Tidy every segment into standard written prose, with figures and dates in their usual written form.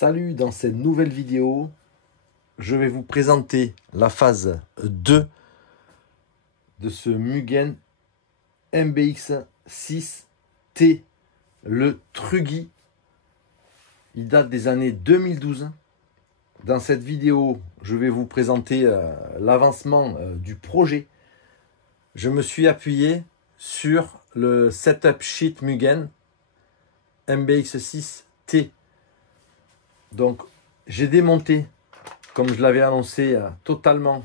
Salut, dans cette nouvelle vidéo, je vais vous présenter la phase 2 de ce Mugen MBX 6T, le Truggy. Il date des années 2012. Dans cette vidéo, je vais vous présenter l'avancement du projet. Je me suis appuyé sur le setup sheet Mugen MBX 6T. Donc, j'ai démonté, comme je l'avais annoncé, totalement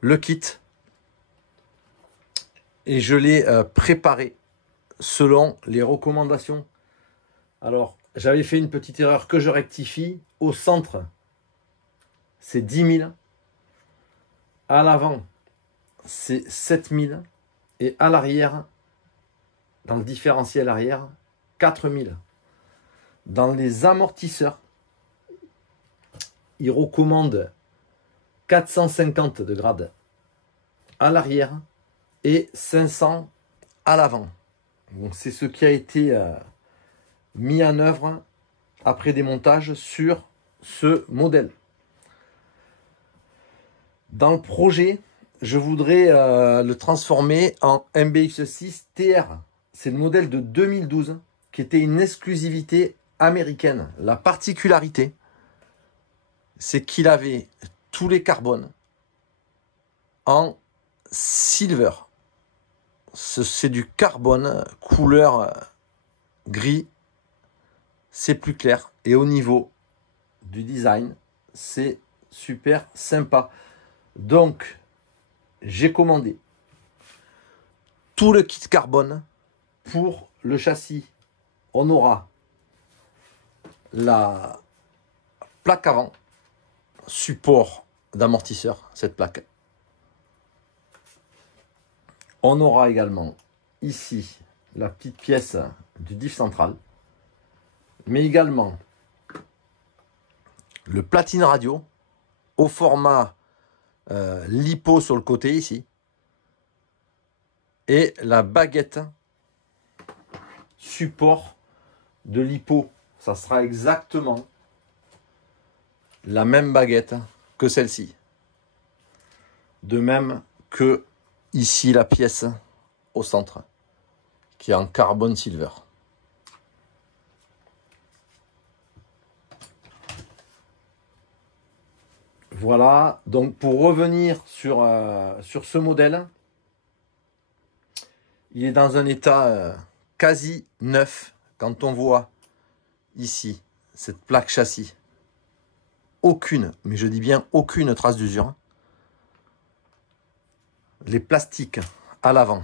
le kit. Et je l'ai préparé selon les recommandations. Alors, j'avais fait une petite erreur que je rectifie. Au centre, c'est 10 000. À l'avant, c'est 7 000. Et à l'arrière, dans le différentiel arrière, 4 000. Dans les amortisseurs, il recommande 450 de grade à l'arrière et 500 à l'avant. Donc c'est ce qui a été mis en œuvre après démontage sur ce modèle. Dans le projet, je voudrais le transformer en MBX6 TR. C'est le modèle de 2012 qui était une exclusivité américaine. La particularité, c'est qu'il avait tous les carbones en silver. C'est du carbone couleur gris. C'est plus clair. Et au niveau du design, c'est super sympa. Donc, j'ai commandé tout le kit carbone pour le châssis. On aura la plaque avant, support d'amortisseur, cette plaque. On aura également ici la petite pièce du diff central, mais également le platine radio au format lipo sur le côté ici, et la baguette support de lipo. Ça sera exactement la même baguette que celle-ci. De même que ici la pièce au centre, qui est en carbone silver. Voilà, donc pour revenir sur ce modèle, il est dans un état quasi neuf. Quand on voit ici cette plaque châssis, aucune, mais je dis bien aucune trace d'usure. Les plastiques à l'avant,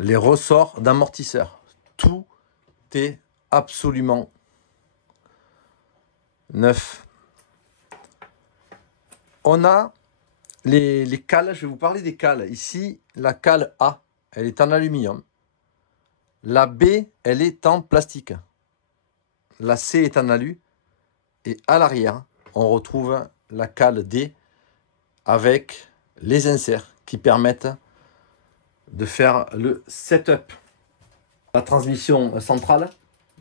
les ressorts d'amortisseur, tout est absolument neuf. On a les cales, je vais vous parler des cales. Ici, la cale A, elle est en aluminium. La B, elle est en plastique. La C est en alu. Et à l'arrière, on retrouve la cale D avec les inserts qui permettent de faire le setup. La transmission centrale,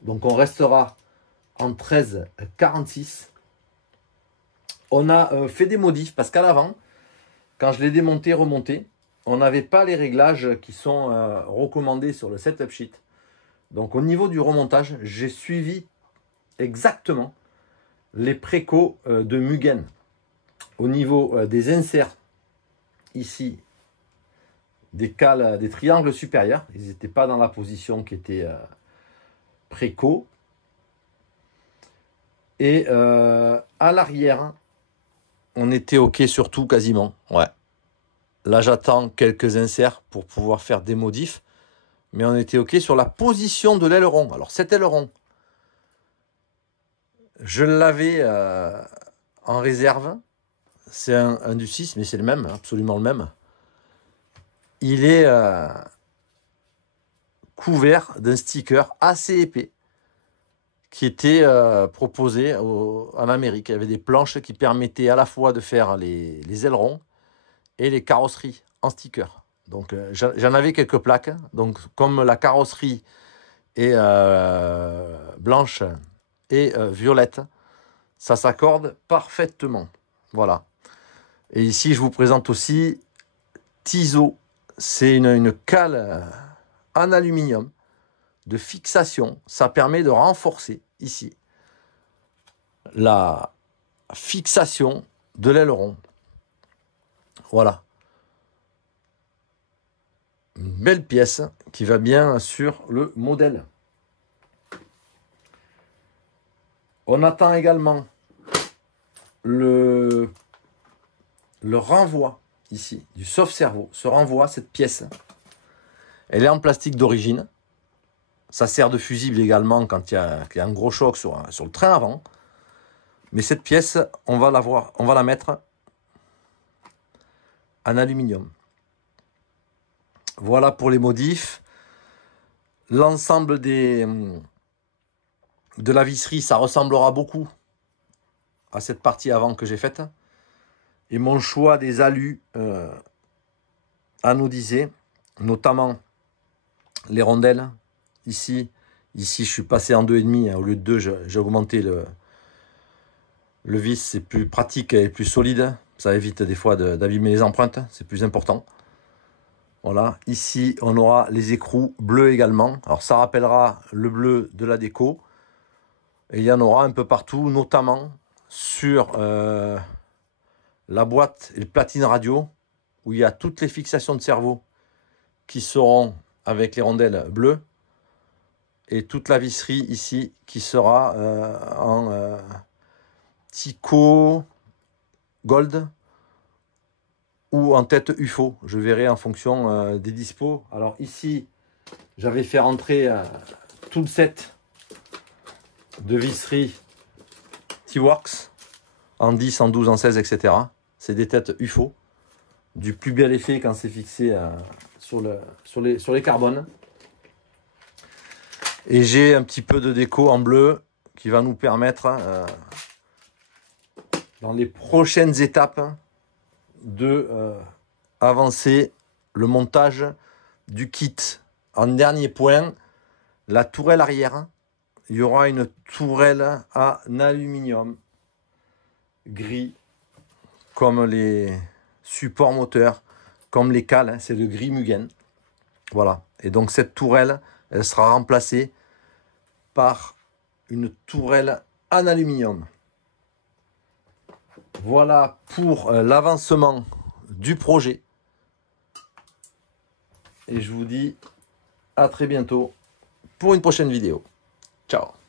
donc on restera en 1346. On a fait des modifs parce qu'à l'avant, quand je l'ai démonté, remonté, on n'avait pas les réglages qui sont recommandés sur le setup sheet. Donc au niveau du remontage, j'ai suivi exactement les précaux de Mugen. Au niveau des inserts, ici, des cales, des triangles supérieurs, ils n'étaient pas dans la position qui était préco. Et à l'arrière, on était OK sur tout quasiment. Ouais. Là, j'attends quelques inserts pour pouvoir faire des modifs. Mais on était OK sur la position de l'aileron. Alors cet aileron, je l'avais en réserve. C'est un du 6, mais c'est le même, absolument le même. Il est couvert d'un sticker assez épais qui était proposé en Amérique. Il y avait des planches qui permettaient à la fois de faire les ailerons et les carrosseries en sticker. Donc j'en avais quelques plaques. Donc comme la carrosserie et blanche et violette. Ça s'accorde parfaitement. Voilà. Et ici, je vous présente aussi Tiso. C'est une cale en aluminium de fixation. Ça permet de renforcer ici la fixation de l'aileron. Voilà. Une belle pièce qui va bien sur le modèle. On attend également le renvoi ici du sauve-cerveau. Ce renvoi, cette pièce, elle est en plastique d'origine. Ça sert de fusible également quand il y a un gros choc sur le train avant. Mais cette pièce, on va la mettre en aluminium. Voilà pour les modifs. L'ensemble de la visserie, ça ressemblera beaucoup à cette partie avant que j'ai faite. Et mon choix des alus anodisés, notamment les rondelles. Ici, je suis passé en 2,5. Au lieu de 2, j'ai augmenté le vis. C'est plus pratique et plus solide. Ça évite des fois d'abîmer les empreintes. C'est plus important. Voilà. Ici, on aura les écrous bleus également. Alors, ça rappellera le bleu de la déco. Et il y en aura un peu partout, notamment sur la boîte et le platine radio, où il y a toutes les fixations de cerveau qui seront avec les rondelles bleues. Et toute la visserie ici qui sera en Tico Gold ou en tête UFO. Je verrai en fonction des dispos. Alors ici, j'avais fait rentrer tout le set de visserie T-Works en 10, en 12, en 16, etc. C'est des têtes UFO. Du plus bel effet quand c'est fixé sur les carbones. Et j'ai un petit peu de déco en bleu qui va nous permettre dans les prochaines étapes de avancer le montage du kit. En dernier point, la tourelle arrière. Il y aura une tourelle en aluminium gris comme les supports moteurs, comme les cales, c'est le gris Mugen. Voilà. Et donc cette tourelle, elle sera remplacée par une tourelle en aluminium. Voilà pour l'avancement du projet. Et je vous dis à très bientôt pour une prochaine vidéo. Ciao.